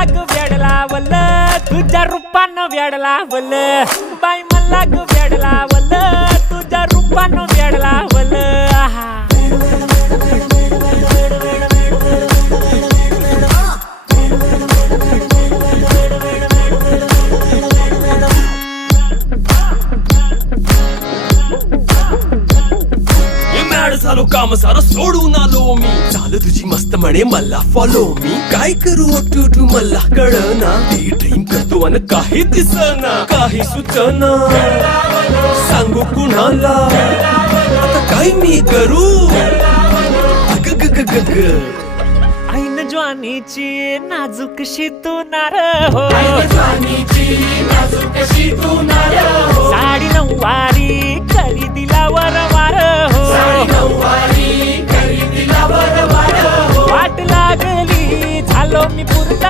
मला ग वेड लावल तुझ्या रूपानं वेड लावल बाई मला ग वेड लावल तुझ्या रूपानं वेड लावल झालो काम सारं सोडून आलो मी चाल तुझी मस्त म्हणे मला फॉलो मी काय करू टू मला कळना ती ड्रीम करतो आणि काही दिसना काही सुचना सांगू कुणाला आता काय मी करू ऐन ज्वानीची नाजूकशी तू नार हो साडी नऊवारी करी दिला वरवार हो वाट लागली झालो मी पुरता